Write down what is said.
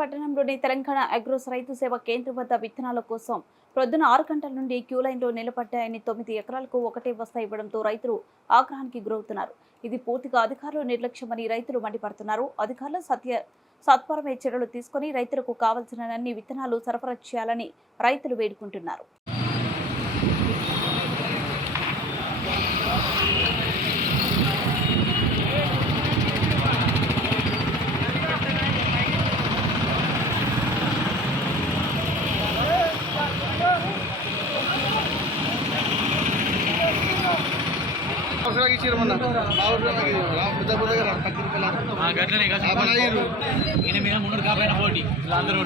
పట్టణంలోని తెలంగాణ అగ్రోస్ రైతు సేవ కేంద్రం వద్ద విత్తనాల కోసం ప్రొద్దున 6 గంటల నుండి క్యూ లైన్లో నిలబడ్డాయని 9 ఎకరాలకు ఒకటే బస్తా ఇవ్వడంతో రైతులు ఆగ్రహానికి గురవుతున్నారు. ఇది పూర్తిగా అధికారులు నిర్లక్ష్యమని రైతులు మండిపడుతున్నారు. అధికారులు సత్వరమే చర్యలు తీసుకుని రైతులకు కావాల్సిన అన్ని విత్తనాలు సరఫరా చేయాలని రైతులు వేడుకుంటున్నారు. అందరూ